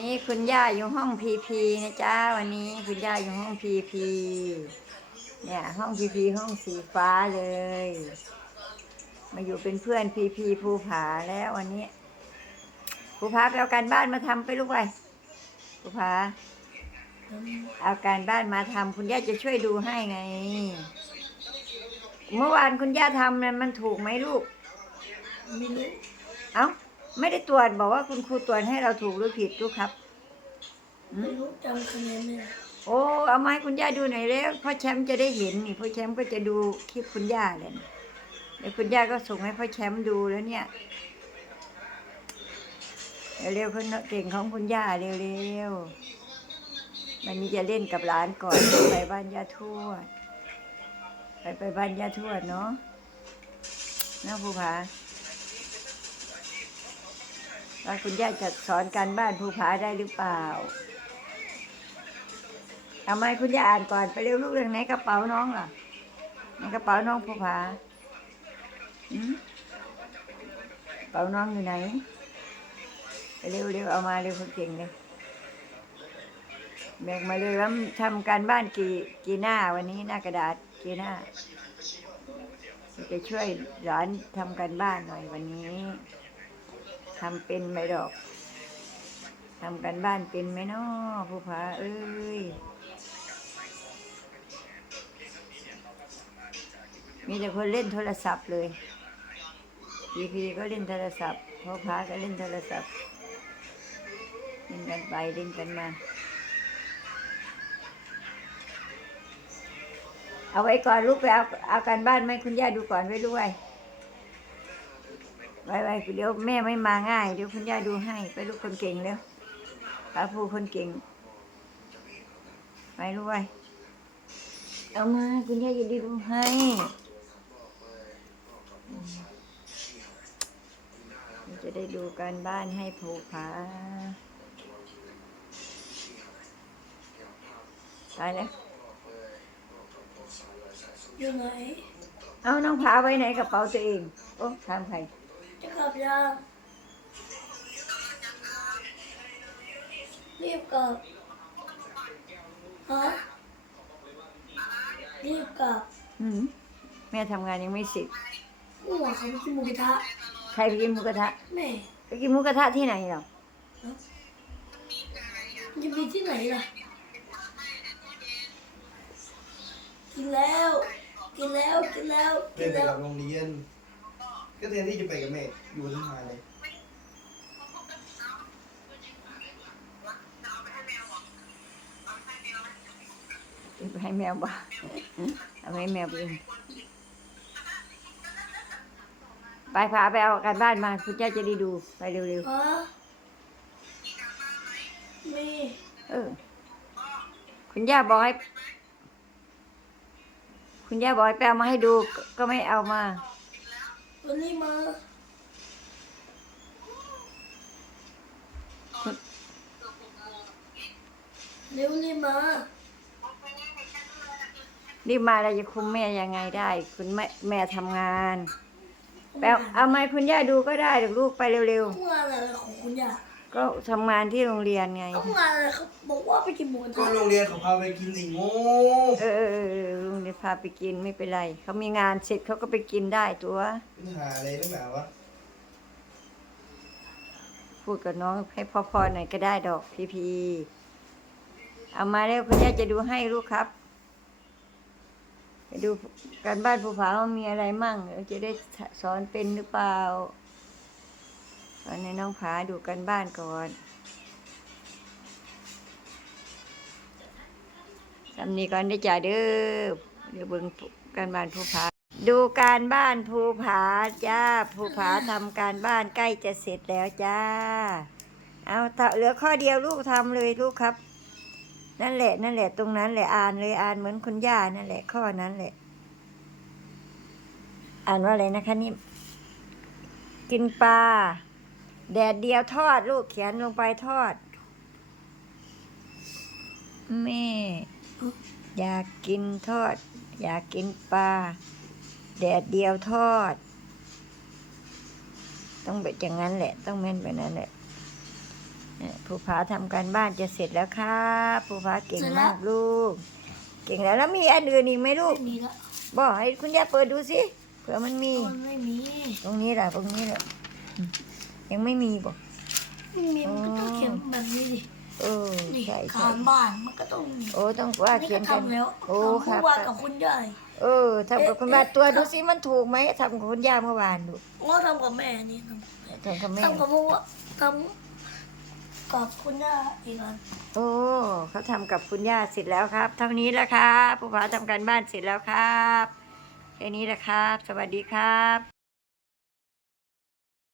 นี่คุณย่าอยู่ห้องพีพีนะจ๊ะวันนี้คุณย่าอยู่ห้องพีพีเนี่ย ห้องพีพีห้องสีฟ้าเลย มาอยู่เป็นเพื่อนพีพีภูผาแล้ววันนี้ภูผาไปเอาการบ้านมาทำไปลูกไปภูผาเอาการบ้านมาทำคุณย่าจะช่วยดูให้ไง เมื่อวานคุณย่าทำเนี่ยมันถูกไหมลูกไม่รู้เอ้า ไม่ได้ตรวจบอกว่าคุณครูตรวจให้เราถูกหรือผิดลูกครับไม่รู้จำคะแนนไม่ได้โอ้เอามาให้คุณย่าดูหน่อยแล้วพ่อแชมป์จะได้เห็นนี่พ่อแชมป์ก็จะดูคลิปคุณย่าเลยนะเดี๋ยวคุณย่าก็ส่งให้พ่อแชมป์ดูแล้วเนี่ยเร็วๆคนเก่งของคุณย่าเร็วๆวันนี้จะเล่นกับหลานก่อน ไปบ้านย่าทวดไปไปบ้านย่าทวดเนาะนะภูผา ว่าคุณย่าจะสอนการบ้านภูผาได้หรือเปล่าเอามาให้คุณย่าอ่านก่อนไปเร็วลูกเรื่องไหนกระเป๋าน้องล่ะในกระเป๋าน้องภูผาอืมกระเป๋าน้องอยู่ไหนไปเร็วเร็วเอามาเร็วคนเก่งเลยแบกมาเลยว่าทำการบ้านกี่กี่หน้าวันนี้หน้ากระดาษกี่หน้าจะช่วยหลานทำการบ้านหน่อยวันนี้ ทำเป็นไหมดอกทำการบ้านเป็นไหมน้อภูผาเอ้ย มีแต่คนเล่นโทรศัพท์เลยพีพีก็เล่นโทรศัพท์พ่อพาก็เล่นโทรศัพท์เล่นกันไปเล่นกันมา เอาไว้ก่อนลูกไปเอาเอาการบ้านไหมคุณย่าดูก่อนไว้ด้วย ไว้ไว้เดี๋ยวแม่ไม่มาง่ายเดี๋ยวคุณย่าดูให้ไปลูกคนเก่งเร็วพาผู้คนเก่ง ไปลูกไว้เอามาคุณย่าจะได้ดูให้จะได้ดูการบ้านให้ผูกผาตายแล้วอยู่ไหน เอาน้องผาไว้ไหนกระเป๋าตัวเอง โอ้ถามใคร จะกลับยังรีบกลับฮะรีบกลับอืมแม่ทำงานยังไม่เสร็จเมื่อวานเขาไปกินหมูกระทะใครไปกินหมูกระทะแม่ไปกินหมูกระทะที่ไหนหรอมันจะมีที่ไหนล่ะ กินแล้ว กินแล้ว กินแล้วเรีกิยนนไปแล้วกับโรงเรียน ก็แทนที่จะไปกับแม่ อยู่ที่มาเลยไปให้แมวบ้าเอาไปให้แมวไปเองไปพาไปเอาการบ้านมาคุณย่าจะได้ดูไปเร็วฮะมีๆ เออ คุณย่าบอกให้ คุณย่าบอกให้ไปเอามาให้ดูก็ก็ไม่เอามา วันนี้มาเร็วรีบมารีบมาเราจะคุมแม่ยังไงได้ คุณแม่แม่ทำงานแปลเอาไม้คุณย่าดูก็ได้เดี๋ยวลูกไปเร็วต้องงานอะไรของคุณย่าๆ ก็ทำงานที่โรงเรียนไงต้องงานอะไรเขาบอกว่าไปกินหมูกระก็ทะโรงเรียนเขาพาไปกินไอ้โง่เออเออเออเออลุงเดี๋ยวพาไปกินไม่เป็นไร เขามีงานเสร็จเขาก็ไปกินได้ตัว ปัญหาอะไรตั้งแต่วะพูดกับน้องให้พ่อๆหน่อยก็ได้ดอกพี่พีเอามาแล้วคุณย่าจะดูให้ลูกครับ ไปดูการบ้านภูผาว่ามีอะไรมั่งเราจะได้สอนเป็นหรือเปล่า ตอนนี้น้องผาดูการบ้านก่อนสำนีก่อนได้จ่าเด้อเดี๋ยวเบิ่งการบ้านภูผา ดูการบ้านภูผาจ้าภูผาทำการบ้านใกล้จะเสร็จแล้วจ้า เอาถ้าเหลือข้อเดียวลูกทำเลยลูกครับ นั่นแหละ นั่นแหละตรงนั้นแหละอ่านเลยอ่านเหมือนคุณย่านั่นแหละข้อนั้นแหละ อ่านว่าอะไรนะคะนี่ กินปลา แดดเดียวทอดลูกเขียนลงไปทอด แม่ อยากกินทอด อยากกินปลาแดดเดียวทอด ต้องแบบอย่างนั้นแหละ ต้องแม่นแบบนั้นแหละเนี่ยภูผาทำการบ้านจะเสร็จแล้วครับภูผาเก่งมากลูก เก่งแล้วแล้วมีอันอื่นอีกไหมลูกไม่มีละบอกให้คุณย่าเปิดดูสิเผื่อมันมี มันไม่มี ตรงนี้แหละตรงนี้แหละอืม ยังไม่มีบอกไม่มีมันก็ต้องเขียนแบบนี้ดิเออนี่ใช่ใช่การบ้านมันก็ต้องมีโอ้ต้องว่านี่เขียก็นกันทำแล้วโอ้ทำครัคู่บว่ากับคุณยาย เออทำกับคุณย่าตัวดูสิมันถูกไหมทำกับคุณย่าเมื่อวานดูง้อทำกับแม่นี่ทำทำกับแม่ทำกับพวกทำกับคุณย่าอีกอันโอ้เขาทำกับคุณย่าเสร็จแล้วครับ เท่านี้แล้วครับภูผาทำการบ้านเสร็จแล้วครับแค่นี้แหละครับ สวัสดีครับ